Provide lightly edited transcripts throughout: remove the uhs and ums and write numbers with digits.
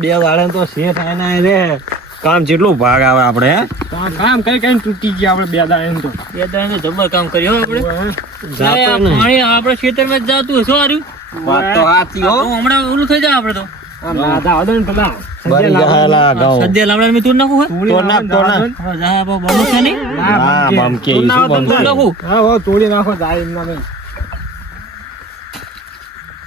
બે વાળે તો શેઠ આના રે કામ જેટલું ભાગ આવે આપણે કામ કઈ તૂટી ગયા આપણે બે દાડે તો જબર કામ કર્યું પાણી આપણે ખેતરમાં જ જાતું હશે હારું વાત તો સાચી હો હમણાં ઓલું થઈ જાય આપણે તો લાદા આવડે ને પેલા બરી ગયેલા ગાઉ સદ્ય લાવડા મેં તું નાખું તો નાખ જા બમુ છે નહીં હા બમકે શું બમકે નાખું હા હો તોડી નાખો જાય એમના નહીં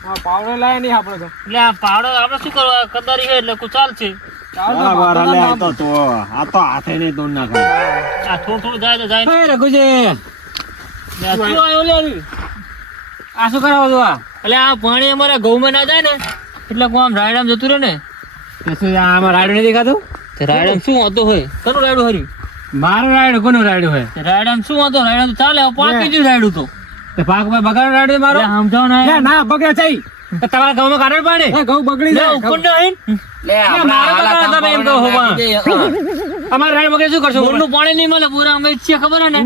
હા પાવડો લાયા નહીં આપણે તો એટલે આ પાવડો આપણે શું કરવા કદારી છે એટલે કું ચાલશે બરાબર લે આ તો હાથે નહીં તોડ નાખો આ થોડું જાય તો જાય હે રઘુજી શું આવ્યો લે આ શું કરાવો છો આ એટલે આ પાણી અમારા ઘઉંમાં ના જાય ને એટલે આમ રાયડામ જતું રહે ને શું આમાં રાયડું નથી દેખાતું રાયડામ શું હતો હોય કનું રાયડું હરી મારો રાયડું કોનું રાયડું હોય રાયડામ શું હતો રાયડા તો ચાલે પાકી જ રાયડું તો તે પાક માં બગાડ રાયડું મારો સમજાવ ના ના બગડે થઈ તમારા ગામમાં કાઢવું પડે ઘઉં બગડી જાય ઉપર નહીં અમારે રાયડ બગડે શું કરશો નું પાણી નહીં મળે પૂરા અમે છીએ ખબર ને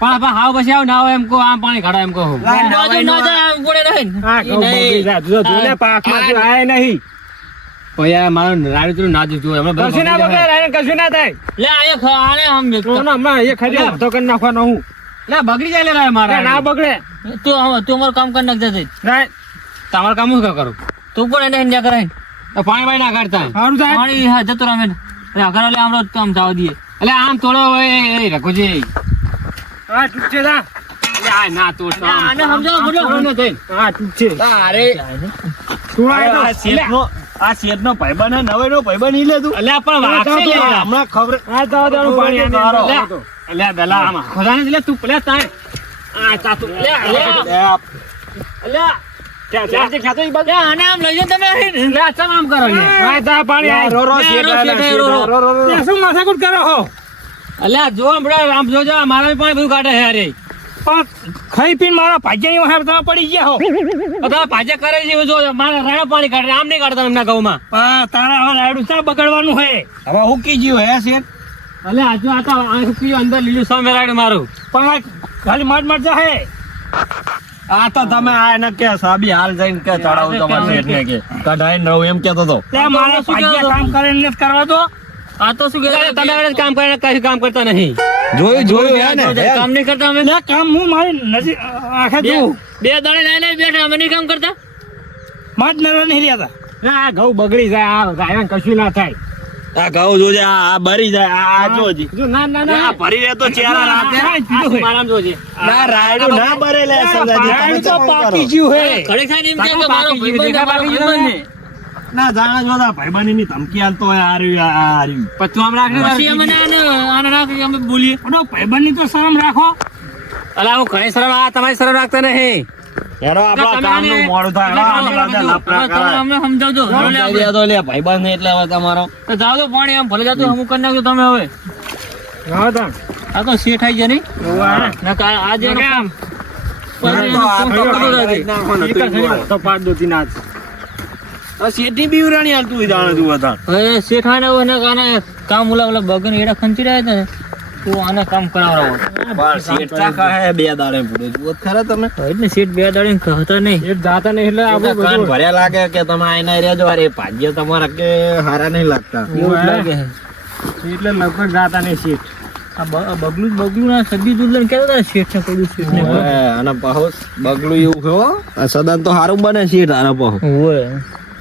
પણ હાવ પછી આવ ના હોય એમ કહો આમ પાણી કાઢો એમ કહો બાજુ ના જાય પડે નહીં હા ઘઉં બગડી જાય જો જોને પાકમાં જો આય નહીં પછી મારું રાયડું ના જોતું હોય કશું ના બગડે રાયણ કશું ના થાય લે આયા આને આમ હમણાં એ ખરી તો કરી નાખવાનો હું લે બગડી જાય લે રાય મારા ના બગડે તું અમારું કામ કરી નાખ જશે તમારું કામ શું કરું તું પણ એને ઇન્ડિયા કરાય પાણી બાઈ ના કાઢતા સારું થાય પાણી હા જતો રામે ઘર લે આમ કામ જવા દઈએ એટલે આમ થોડો રઘુજી હા તૂટશે જા આ ના તો આને સમજાવો બોલો હા તૂટશે અરે આ શેઠ નો ભાઈબંધ હે નવે નો ભાઈબંધ નહીં લેતું અલ્યા પણ વાગશે લે હમણાં ખબર આ તો દાણું પાણી આને અલ્યા બેલા આમાં ખોદાને લે તું પેલા તાય આ ચાતુ લે અલ્યા ચાચી ખાતો ઈ બાજુ આને આમ લઈ જાઓ તમે લે ચમ આમ કરો ને આ તા પાણી આ રો રો લે શું માથાકૂટ કરો હો અલ્યા જો હમણાં આમ જોજો મારા પાણી બધું કાઢે છે અરે પણ ખાઈ પીને મારા ભાગ્યની વાહે તમે પડી ગયા હો બધા ભાજપ કરે છે જો મારા રાણા પાણી કાઢે આમ નહીં કાઢતા એમના ઘઉંમાં તારા હવે રાયડું ચા બગડવાનું હે હવે હુકી ગયું હે શેઠ અલ્યા હજુ આ તો અંદર લીલું સામે રાડે મારું પણ ખાલી માટ જાહે આ તો તમે આ એને કે સાબી હાલ જઈને કે ચડાવું તમારા શેઠ ને કે કઢાઈ નવ એમ કેતો તો તે મારા ભાગ્ય કામ કરીને નથી કરવા દો આ તો શું કહેવાય તમે હવે કામ કરીને કઈ કામ કરતા નહીં જોયું હે ને કામ નહીં કરતા અમે લે કામ હું મારી નજીક આખે બે જોઉં દાડે લઈને બેઠા અમે નહીં કામ કરતા માટ નરવા નહીં રહ્યા તા આ ઘઉં બગડી જાય આ રાયણ કશું ના થાય આ ઘઉં જોજે આ બરી જાય આ જોજી જો ના ના ના આ ભરી રે તો ચેરા રાતે મારામ જોજે ના રાયડું ના બરે લે રાયડું તો પાકી ગયું હે ઘડીક થાય ને એમ કે મારો પાકી ગયું, ભાઈબંધ પાકી ગયું. ભાઈબંધ ને. ના જાણા જોતા ભાઈબાની ની ધમકી આલતો હોય આ રહ્યું પણ તું આમ પછી રાખે અમે આને રાખી અમે બોલીએ ભાઈબંધની તો શરમ રાખો અલા હું ઘણી શરમ આ તમારી શરમ રાખતા નહીં એનો આપણા કામનું મોડું થાય આમ લાગે લફડા કરે અમને સમજાવજો સમજાવી દે તો લે ભાઈબાન ને એટલે હવે તમારો તો જાઓ તો પાણી આમ ભલે જાતું અમુક કરી નાખજો તમે હવે હા તા આ તો શેઠ આવી જાય નહીં ના આજે આમ તો પાડ દોતી ના શેઠી બી ઉરાણી હાલતું જાણે તું હતા શેઠ આને હોય ને આને કામ ઓલા બગન એડા ખંચી રહ્યા હતા ને તું આને કામ કરાવરાવો પણ શેઠ ચા કહે બે દાડે પૂરો જુઓ ખરા તમે એટલે શેઠ બે દાડે કહતા નહીં એક જાતા નહીં એટલે આપણે કાન બધું ભર્યા લાગે કે તમે આઈના રહેજો અરે ભાગ્ય તમારા કે હારા નહીં લાગતા એવું જ લાગે છે. એટલે લગભગ જાતા નહીં સીટ આ બગલું ના સબ્જી દૂધ લઈને કહેતા હતા શેઠ ને કહ્યું શેઠ ને ઓવે, અને પાહો બગલું એવું છે હો આ સદાન તો હારું બને શેઠ આના પાહો હોય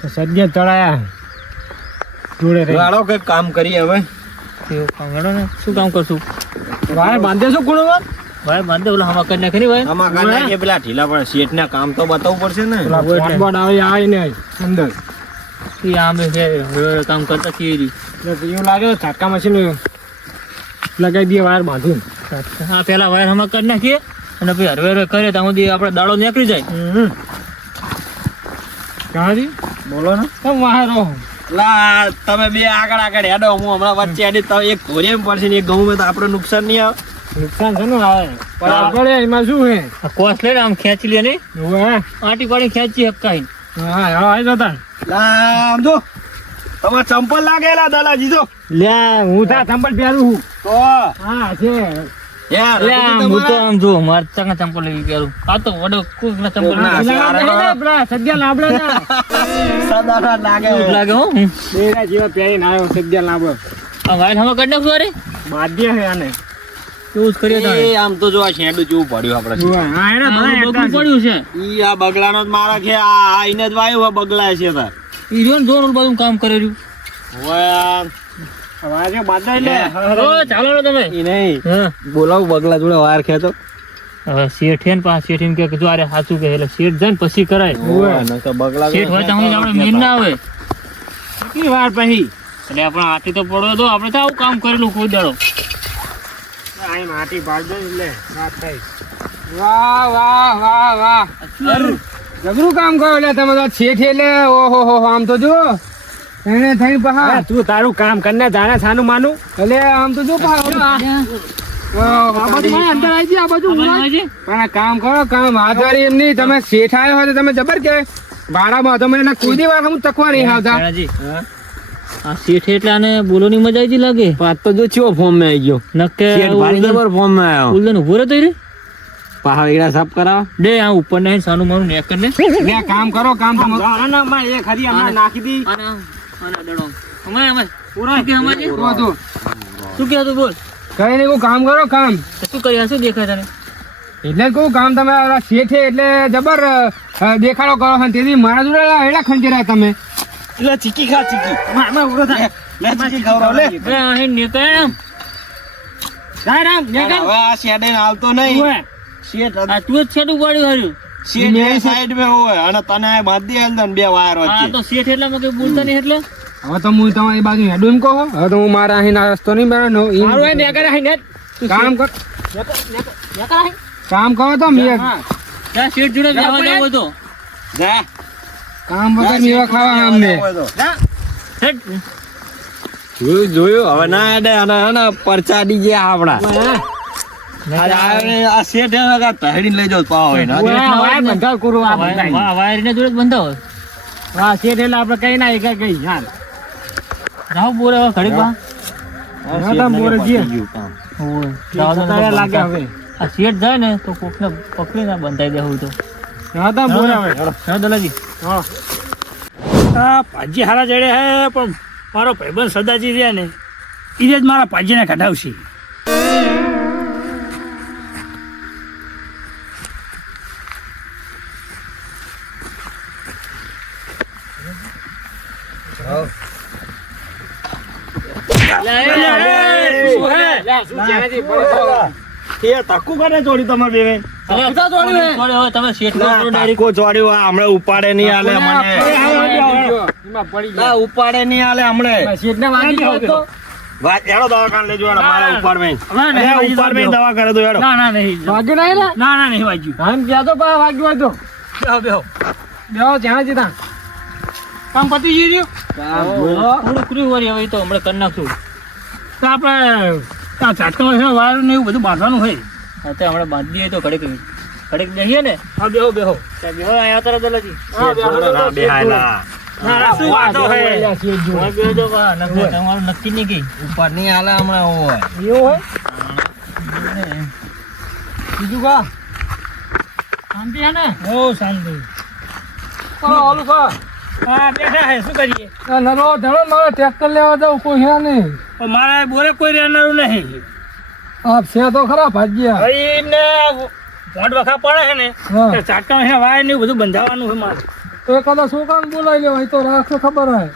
સદ્ય ચડાયા જોડે રહી હાલો કઈક કામ કરીએ હવે એવું કામ હેડો ને શું કામ કરશું વાય બાંધે શું કુણવત ભાઈ બાંધે ઓલા હવા કરી નાખે ને ભાઈ આમાં કાના કે પેલા ઢીલા પણ શેઠ ના કામ તો બતાવવું પડશે ને પેલા હોય એટલે. બોર્ડ આવે આવે ને અંદર એ આમે છે હવે કામ કરતા છીએ એટલે એવું લાગે તો છાટકા મશીન લગાવી દઈએ વાયર બાંધીને હા પેલા વાયર હમા કરી નાખીએ અને પછી હરવે કરીએ ત્યાં સુધી આપણે દાડો નીકળી જાય ક્યાંથી બોલો ને કેમ વાહે રહો લા તમે બે આગળ આગળ હેડો હું હમણાં વચ્ચે હેડી તો એક ઘોરે એમ પડશે ને એક ઘઉં તો આપણે નુકસાન નહીં આવે નુકસાન છે ને આવે પણ આગળ એમાં શું છે આ કોસ લઈને આમ ખેંચી લે નહીં હવે આટી પાડી ખેંચી હકાઈ હા આવી જતા લા આમ જો તમારે ચંપલ લાગેલા દલાજી જો લે હું તા ચંપલ પહેરું છું તો હા છે યાર એટલે આમ હું તો આમ જો મારે ચંગા ચંપલ લેવી પહેરું આ તો વડો કોકના ચંપલ ના, સદ્યા લાંબડા ના સદાના લાગે એવું જ લાગે હો બેરા જેવા પહેરીને આવ્યો સદ્યા લાંબડો આ વાઈન હવા કાઢ નાખશું અરે બાધ્ય છે આને એવું જ કરીએ તારે એ આમ તો જો આ શેડું જેવું પડ્યું આપણે હા એને આ બધું પડ્યું છે ઈ આ બગલાનો જ મારા છે આ એને જ વાયુ આ બગલા છે તાર ઈ જોન જોન બધું કામ કરી રહ્યું ઓય વાજે બાધા લે ઓ ચાલો ને તમે ઈ નહીં હા બોલાવ બગલા જોડે વાર ખેતો હવે શેઠ હે ને પા શેઠ એમ કે જો અરે સાચું કે એટલે શેઠ જાય ને પછી કરાય બગલા શેઠ હોય તો આપણે મેન ના આવે કેટલી વાર પછી એટલે આપણે હાથી તો પડો તો આપણે તો આવું કામ કરેલું કોઈ દાડો આઈ માટી પાડ દે લે વાત થઈ વાહ વાહ વાહ વાહ જબરું કામ કરો લે તમે તો છેઠ એટલે ઓહો હો આમ તો જો એને થઈ પહા તું તારું કામ કરને જાણે સાનું માનું એટલે આમ તો જો પહા અંદર આવી જી આ બાજુ પણ આ કામ કરો કામ હાથવારી એમ નહીં તમે શેઠ આવ્યો હોય તો તમે જબર કે ભાડામાં તમે એને કોઈ દી વાર હું તકવા નહીં આવતા આ શેઠ એટલે આને બોલોની મજા આવી લાગે પાત તો જો ચિયો ફોર્મ માં આવી ગયો નકે શેઠ ભારી જબર ફોર્મ માં આવ્યો ઉલદન ઉભો રહેતો રે પહાડ એડા સાફ કરાવ દે આ ઉપર ને સાનું માનું નેક કર લે લે કામ કરો કામ તમે ના માં એ ખરી હમણાં નાખી દી આના દડો અમે પૂરા કે અમાજી તો શું કે તું બોલ કઈ નહીં કોઈ કામ કરો કામ તો શું કર્યા શું દેખાય તને એટલે જ કહું કામ તમે આ શેઠ છે એટલે જબર દેખાડો કરો છો ને તેથી મારા જોડે એડા ખંચેરાય તમે એટલે ચીકી ખા ચીકી માં ઉભો થાય લે ચીકી ખવડાવ લે બે આ નેકાય જાય રામ હવે આ શેડે હાલતો નહીં શેઠ આ તું જ છેડું પાડ્યું હાર્યું શેઠ એ સાઈડ મે હોય અને તને આ બાંધી આલ દે ને બે વાયર આ વચ્ચે તો શેઠ એટલે મેં કઈ બોલતા નહીં એટલે હવે તો હું તમારી બાજુ હેડું એમ કહો હવે તો હું મારા અહીં રસ્તો નહીં બનાવવાનો મારું અહીં નેકર અહીં નેટ કામ કર કામ કરો તો મેં ત્યાં શેઠ જોડે બેહવા જાવ તો જા કામ વગર મેવા ખાવા અમને હેટ જોયું હવે ના હેડે અને પરચા ડી ગયા આપડા આ શેઠ એને તહેડીને લઈ જાવ પાવ હોય ને બંધા કરું આ બંધા વાયર ને જોડે જ બંધાવો હા શેઠ એટલે આપણે કઈ ના એક કઈ યાર જાવ બોરે ઘડી પા લાગે હવે આ શેઠ જાય ને તો કોકને પકડીને બંધાઈ દેવું તો દલાજી આ પાજી હારા જડે હે પણ મારો ભાઈબંધ સદાજી રહ્યા ને એ જ મારા પાજીને કઢાવશે તમે શેઠ હમણાં ઉપાડે નહીં આલે મને ઉપાડે નહીં આલે હમણે એનો દવાખાને લેજો મારા ઉપાડમાં દવા કરે તો એનો ના નહીં વાગ્યું આમ જ્યાં તો વાગ્યું હોય તો બેહો ત્યાં જતા કામ પતી ગયું થોડું કર્યું વળી હવે તો હમણાં કરી નાખશું તો આપણે ઝાટકામાં વાયર ને એવું બધું બાંધવાનું હોય હા તો હમણાં બાંધી હોય તો ઘડીક બેસીએ ને હા બેહો બેહો અહીંયા તરત દલાજી શું વાતો હે તમારું નક્કી નહીં ગઈ ઉપર નહીં આલે હમણાં હોય એવું હોય બીજું કા શાંતિ હે ને શાંતિ ઓલું કા હા બેઠા હે શું કરીએ નરો ધડો મારે ટ્રેક્ટર લેવા જાવ કોઈ હે નહીં મારે બોરે કોઈ રહેનારું નહીં આપ છે તો ખરા ભાગ્યા ભાઈ ને મોઢ વખા પડે છે ને ચાટકા હે વાય ને બધું બંધાવાનું છે મારે તો કદાચ છોકરાને બોલાવી લેવાય તો રાખો ખબર હે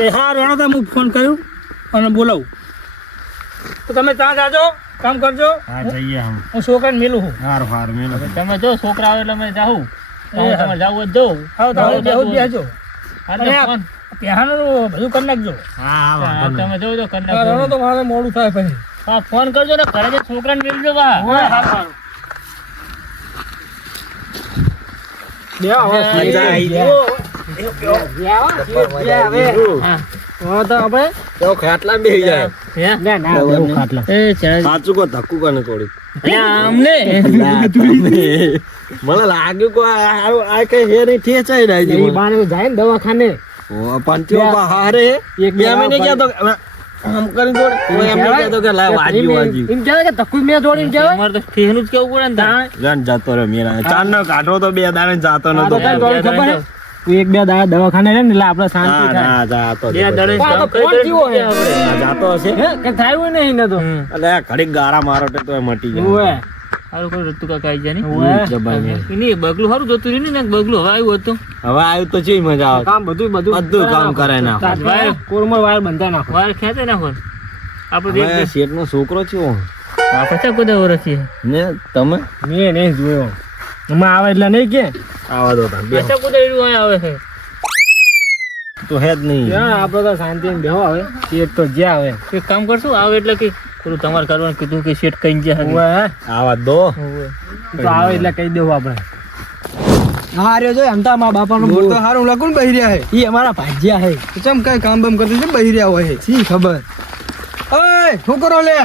એ હા રેણો તો હું ફોન કર્યું અને બોલાવું તો તમે ત્યાં જાજો કામ કરજો હા જઈએ હું છોકરાને મેલું છું હાર મેલો તમે જો છોકરા આવે એટલે અમે જાઉં તમારે જાવું જ જો બેહજો પહેવાનું બધું કરી નાખજો તમે જોઉં તો કરી રેણો નાખજો તો મારે મોડું થાય પછી હા ફોન કરજો ને ઘરે જે છોકરાને મેળજો બા ખાટલા બેસી જાય સાચું કો ધક્કુ કને થોડી મને લાગ્યું કો આ કઈ હે નહીં ઠેચાઈ જાય જાય ને દવાખાને પંચો હારે એક બે મહિને ગયા તો આમ કરી દોડ તો એમ નહીં કહેતો કે લાય વાજી એમ કહેવાય કે તકુ મેં દોડીને કહેવાય તમારે તો સ્ટેશનનું જ કેવું પડે ને તાણે. જાન જાતો રે મેરા ચાર નો કાઢો તો 2 દાડે જાતો નતો આ તો કઈ દોડી ખબર હે? તું એક બે દાડા દવાખાને રહે ને એટલે આપણે શાંતિ ના થાય. ના જાતો બે દાડે આ તો કામ કરી ફોન કેવો હે? આ જાતો હશે હે? કઈ થયું નહીં ને તો. એટલે ઘડીક ગારા મારો તો એ મટી જાય ઓવે. સારું કોઈ રત્તુ કાકા આવી જાય ને. ઓવે. જબાઈ એની બગલું સારું જોતું રહ્યું ને બગલું હવે આવ્યું હતું. હવે આવ્યું તો ચેવી મજા આવે કામ બધું કામ કરાય નાખો. વાયર. કોરમર વાયર બંધાઈ નાખો. વાર ખેંચે નાખો ને. આપણે હવે શેઠનો છોકરો છે આપણે ચા કુદા વર્ષી ને તમે મેં નહીં જોયો. હમણાં આવે એટલે નહીં કે આવા દો તમે બેહો. ચા કુદા એવું આવે છે. તો હે જ નહીં ત્યાં આપણે તો શાંતિ બેહો આવે શેઠ તો જ્યાં આવે. એક કામ કરશું આવે એટલે કે પેલું તમારે કરવાનું કીધું કે શેઠ કઈ ગયા ઓવે, હે? આવા દો તો આવે એટલે કહી દેવું આપણે. હા રહ્યો જો એમ તો અમારા બાપાનું બોલ તો સારું લખું બહી રહ્યા હે. ઈ અમારા ભાજ્યા હે. ચમ કઈ કામ બામ કરતું છે બહી રહ્યા હોય સી ખબર. ઓય છોકરો લે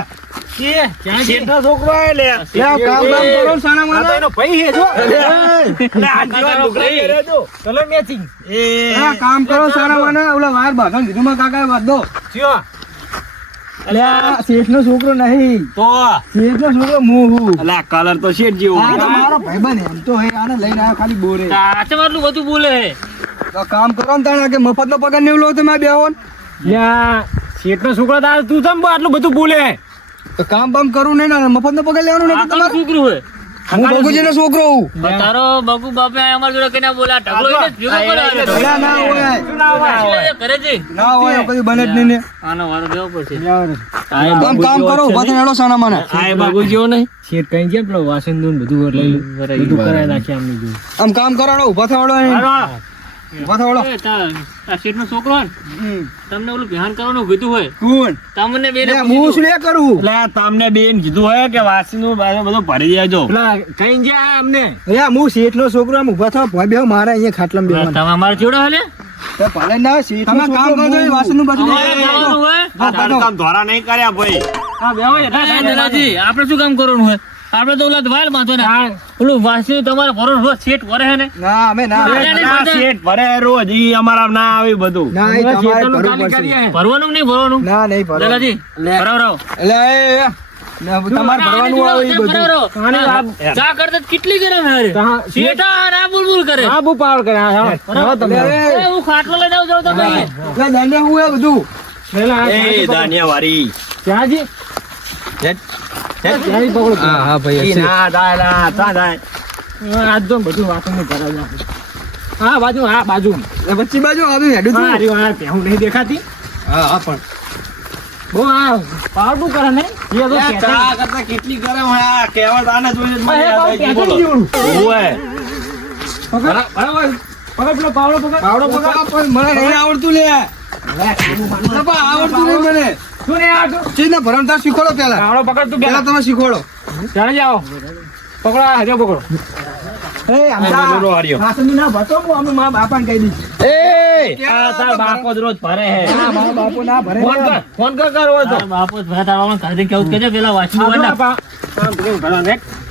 શેઠનો છોકરો આય લે કામ બામ કરો સાના માના. આ તો એનો ભાઈ હે જો એટલે આ જીવા લુગડા પહેરે જો કલર મેચિંગ. એ કામ કરો સાના માના. ઓલા વાયર બાંધો કીધું માં કાકાએ વાત દો. ચિયો અલ્યા શેઠનો છોકરો નહીં. તો શેઠનો છોકરો હું. એટલે આ કલર તો શેઠ જેવો આ તો મારો ભાઈબંધ એમ તો હે. આને લઈને આવ્યો ખાલી બોરે. સાચે આટલું બધું બોલે છે. તો કામ કરો ને તાણે કે મફતનો પગાર નહીં લો તમે બેહો ને. શેઠનો છોકરો તારે તું તમ આટલું બધું બોલે. તો કામ બામ કરવું નહીં ને મફતનો પગાર લેવાનો આ નથી કામ તમારે. છોકરું હોય. હું બગુજીનો છોકરો હું. પણ તારો બગુ બાપે અમારા જોડે કઈ ના બોલા ઢગલો એટલે જ ભેગો કર્યો. ભલા ના હોય. એ કરે છે. ના હોય કદી બને જ નહીં ને. આનો વારો દેવો પડશે. કામ કરો ઉભા થઈને હેડો સાના માના. આ બાબુ જેવો નહીં શેઠ કઈ છે પેલો વાસણ દૂન બધું લઈ બધું કરાવી નાખી આમની જોડે. આમ કામ કરાડો ઉભા થવાડો ઉભા થવાડો. એ આ શેઠનો છોકરો હોય ને, તમને ઓલું ધ્યાન કરવાનું કીધું હોય કોણ તમને બેને લે હું શું લે કરું. એટલે આ તમને બેન કીધું હોય કે વાસીનું બધું ભરી દેજો પેલા કઈ ગયા અમને. યા હું શેઠનો છોકરો આમ ઉભા થવા ભોય બેહો મારે અહીંયા ખાટલામાં બેહવાનું. તમે અમારે જોડે હલે તો ભલે ના શેઠનો કામ કરજો એ વાસણનું બધું અમારે કરવાનું હોય. આ તારું કામ ધોરા નહીં કર્યા ભાઈ હા બેહો એ દલાજી, આપણે શું કામ કરવાનું હોય? આપણે તો ઓલા વાલ બાંધો ને ઓલું વાસી તમારે ભરો રોજ શેઠ ભરે છે ને. ના અમે ના આ શેઠ ભરે રોજ ઈ અમારા ના આવી બધું ના એ તમારે શેઠનું ભરવું કામ પડશે. કરીએ. ભરવાનું કે નહીં ભરવાનું? ના નહીં ભરવું. દલાજી, ભરાવરાવો. એટલે તમારે ભરવાનું આવે એ બધું. ભરાવરાવો. ચા કરતા જ કેટલી ગરમ હે રે. શેઠા ના બુલબુલ કરે. હા બહુ પાવર કરે હા તમે. એ હું ખાટલો લઈને આવું જાઉં તમે. એટલે દાંડે હું એ બધું. એ દાનિયા વારી ક્યાંજી ક્યાંય પકડો. હા ભાઈ ઈ ના દાય ના તા દાય આજ તો બધું વાસણનું ભરાઈ નાખું. હા બાજુ હા બાજુ વચ્ચી બાજુ આવી હેડું છું. અરે વાહ હું નહીં દેખાતી. હા હા પણ બહુ આ પાવર બહુ કરે ને એ તો ચા કરતા કેટલી ગરમ હોય આ કહેવત આને જોઈને જ મને એ યાદ તો આવી ગયું, પેટર્ન બોલો. જેવું. ઓવે. પકડ બરાબર પકડ પેલો પાવડો પકડ પણ મને નહીં આવડતું લે. આવડતું નહીં મને. શું નહીં આવડતું? ચીજ ને ભરમતા શીખવાડો પેલા. પાવડો પકડ તું પેલા તમે શીખવાડો. ચાલે જાઓ પકડો હાજો પકડો. એ બોલો, હાર્યો. વાસણનું ના ભરતો હું અમે મારા બાપાને કહી દઈશ. એ આ તાર બાપો જ રોજ ભરે હે હા, મારા બાપુ ના ભરે. ફોન કર હોય તો તારા બાપો જ ભરા તાળામાં કાઢીને કેવું જ કહેજો, પેલા વાંચવું હોય ને.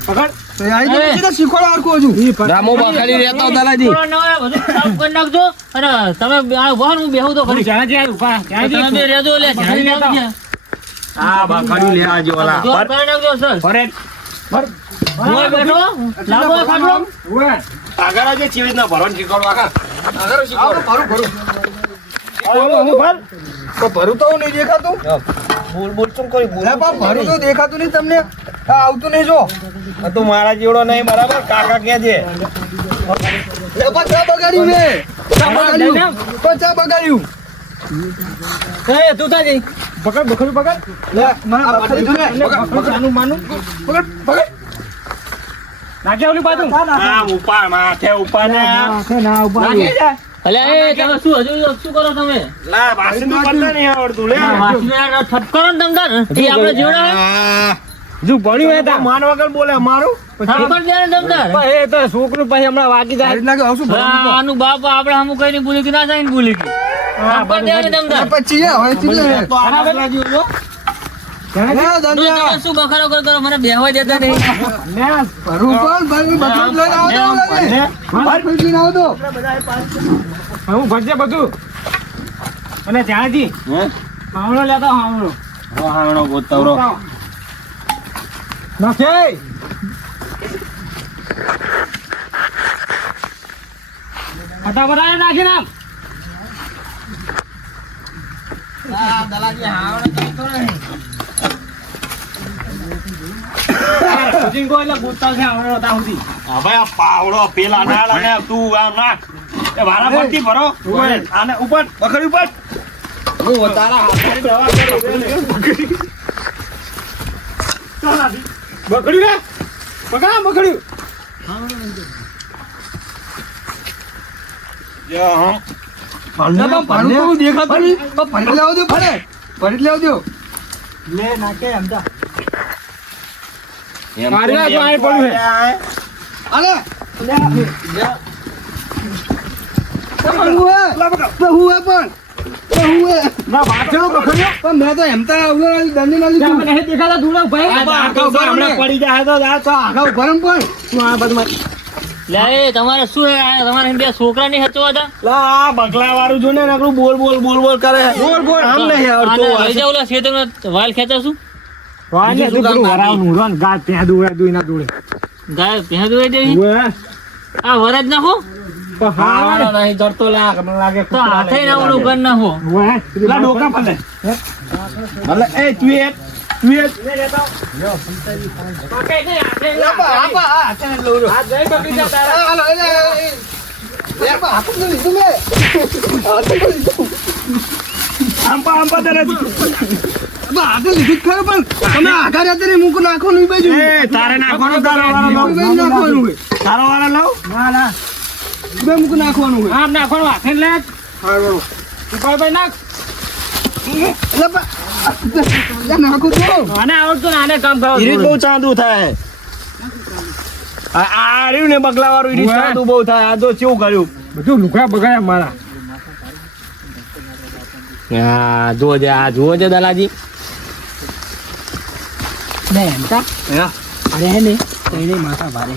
પકડ. તો આ તો પછી તો શીખવાડો હરખું હજુ. રામો બાખાડી રહેતા હતા દાદાજી થોડો ન હોય, બધું સાફ કરી નાખજો. અને તમે આ વાહન હું બેહું તો ખરી. તમે બે રહેજો, લે જાણી જાઓ ત્યાં. આ બાખાડી લે આજો વાલા જોર કરી નાખજો, સર. ભરે જોર બેઠો, લાંબો હોય ખાટલો. ઓય. આગળ આજે ચીવી ના ભરવાનું શીખવાડો આગળ આગળ શીખવાડો ભરું. તો ભરું તો નહીં દેખાતું. બોલ બોલ શું કરી બોલ અરે બાપ, ભરું તો દેખાતું નહીં તમને. આ આવતું નહીં જો. આ તો મારા જેવડો નહીં બરાબર કાકા કે છે એ પણ ચા બગાડ્યું મેં. ચા બગાડ્યું. પણ ચા બગાડ્યું. એ તું તા જઈ. પકડ બકડું પકડ. લે મારા બાપાને જો ને. પકડ આનું માનું. પકડ. નાખે ઓલી બાજુ. આ ઉપર માથે ઉપર ને ના ઉપર. અલ્યા, એ તમે શું કરો તમે? લા વાસીનું કરતા નહીં આવડતું લે વાંચીને આ ઠપકો ને તમ તાર. એ આપણે જેવડા હોય. જો ભણ્યું હે તા. માન વગર બોલે મારું ઠપકો જ દે ને તમ તાર. પણ એ તો છોકરું પછી હમણાં વાગી જાય. નાખે આવશું હા, આનું બાપ આપણે હમું કઈ નહીં ભૂલી કે ના જાય ને ભૂલી કે. ઠપકો દે ને તમ તાર. પછી હવે ચીલે. તો આ બદલા જેવો તો તમે શું બખારો કરો, મને બેહવા દેતા નહીં. રૂપાલ ભાઈ બધું લઈને આવો તો. હું ભરજે બધું. અને ત્યાંથી હાવણો લેતો હાવણો. હો હાવણો ગોતવરો. નથી. ફટાફટ આને નાખી નાખ. સુધી કોઈ એટલે ગોતતા છે હાવણો ત્યાં સુધી. હવે આ પાવડો પેલા નાળ અને તું આમ નાખ. એ વારા પરથી ભરો. આને ઉપર પકડ ઉપર. હું તારા હાથની દવા કરું. બકડ્યું રે પકડા બકડ્યું. લે નાખે અમદા. માર્યા તો આય પડ્યું હે. ના બાથેલો પકડ્યો. મેં તો એમ તો દંડી ના લીધું. મને હે દેખાતા ધૂળો ભાઈ. હમણાં પડી જાય તો જા ચા. આગળ ઉભા રહો પણ. તું આ બધું લે એ તમારે શું હે? આ તમારે બે છોકરા ની હચવા હતા. લા આ બગલા વાળું જો ને નકરું બોલ બોલ બોલ બોલ કરે. બોલ બોલ આમ નહીં આવડતું. આને લઈ જાઓ ઓલા ખેતરમાં વાલ ખેંચાશું. વાને તો પેલું વરાવનું રોન ગાય ત્યાં દુવે દુઈના દુડે. ગાય ભેંસ દોઈ દેવી. આ વરજ નાખો તો હાવડો હા નહીં જડતો લાગ મને લાગે તો હાથે ના ઓલું કર નાખો. લા ડોકા ભલે ભલે એ તું એ આંપા આંપા તારે આગળ લીધું જ ખરું પણ તમે આગળ અત્યારે મૂક નાખો નહીં બાજુ. એ તારે નાખવાનો તારો વાળો લાવ. નાખવાનું હોય. તારો વાળો લાવ. ના ના બે મૂક નાખવાનું હોય. આમ નાખવાનું હાથે લે ઉપર ભાઈ નાખ. એટલે નાખો તો આને આવડતું ને આને કામ કરો. ઈ રીત બહુ ચાંદુ થાય. આ રહ્યું ને બગલા વાળું ઈ રીત ચાંદુ બહુ થાય. આ તો કેવું કર્યું. બધું લુગડા બગાડ્યા મારા. હા જુઓ છે આ જુઓ છે દલાજી. બે એમતા હા અરે હે ને એને માથા ભારે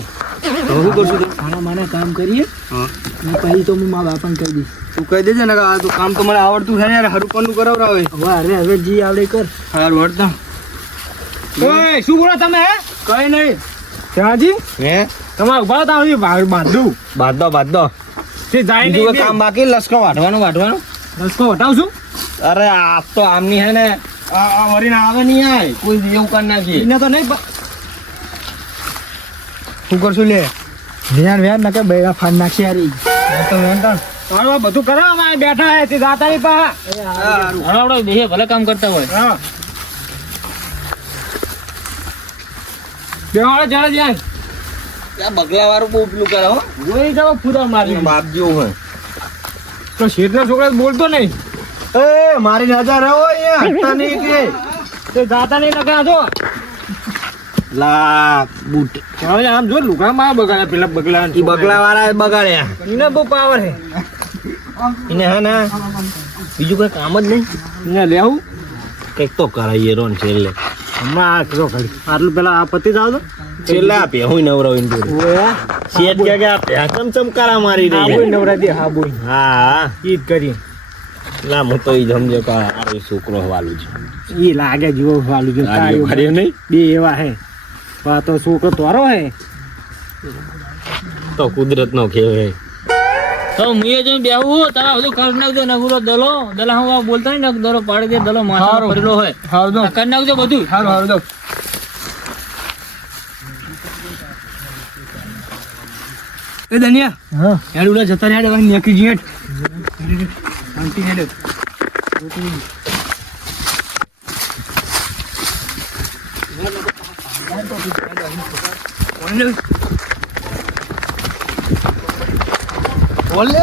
તો શું કરશું તું? ખાના માના કામ કરીએ હા ને પછી તો હું મારા બાપાને કહી દઈશ. તું કહી દેજે ને કે આ તો કામ તો મને આવડતું છે ને યાર. હરું પણ કરાવરાવે. હવે જી આવડે કર. હારું હડતા. ઓય શું બોલો તમે હે? કઈ નહીં. ત્યાંજી હે તમારે ઉભા હતા અહીં બાંધું બાદ દો. તે જાય બીજું કોઈ નહીં કામ બાકી લસકો વાઢવાનું. રસ્કો વટાવશું. અરે આ તો આમની હે ને આ વરીને આવે નહીં આય કોઈ એવું કરી નાખીએ. એને તો નહીં શું કરશું લે વ્યાન ના કે બૈરા ફાન નાખી યારી તો વેન તો તારું બધું કરાવો અમે અહીં બેઠા હે તે દાતારી પા. હવે આપણે બે ભલે કામ કરતા હોય. હા બેવાળે જરા જાય. આ બગલા વાળું બહુ પેલું કરે હો. જોઈ જાવ ફૂદા મારી. બાપ જેવું હોય. તો શેઠના છોકરા બોલતો નહીં. એ મારી નજર હે હો અહીંયા. હટતા નહીં કે. તે દાતા નહીં લગા જો. લા બૂટ. હવે આમ જો લુગડા માં બગાડ્યા પેલા બગલા. ઈ બગલા વાળા બગાડ્યા. એને બહુ પાવર હે. એને હે ને બીજું કોઈ કામ જ નહીં. એને લેવું કંઈક તો કરાઈએ રોન છેલ્લે. હમણાં આ કરો ખાલી આટલું પેલા આ પતિ જાવ તો છેલ્લે આપે હું નવરાવીને જોડે. શેઠ કે આ પેકમ ચમકારા મારી હા રહી બોઈ નવરા દે હા બોઈ હા ઈ જ કરી. ના હું તો ઈ સમજે કે આ છોકરો વાલું છે. ઈ લાગે જીવો વાલું જો કાર્યો કાર્યો નહીં બે એવા હે પણ આ તો છોકરો તોરો હે. તો કુદરત નો ખેલ હે. તો હું એ જો બેહું તમે બધું કરી નાખજો. નગુરો દલા હું બોલતો નહીં ને દલો પાડી દે. દલો માથા ભરેલો હોય. હારું દો આ કરી નાખજો બધું. હારું દો એ દનિયા હા યાર ઉલા જતા રહ્યા હવે નેકી જેટ શાંતિ હેડે બોલે